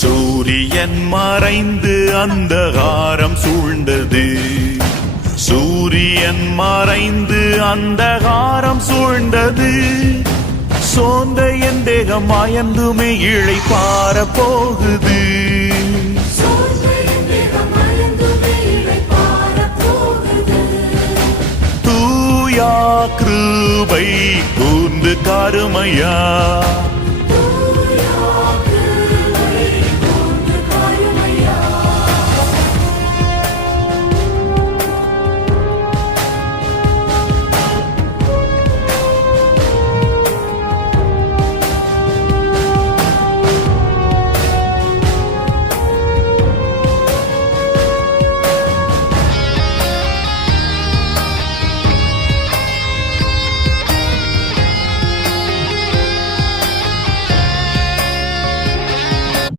சூரியன் மறைந்து அந்தகாரம் சூழ்ந்தது. சூரியன் மறைந்து அந்தகாரம் சூழ்ந்தது. சோர்ந்த என் தேகம் அயர்ந்துமே இளைப்பாற போகுது. தூயா கிருபை கூர்ந்து கருமையா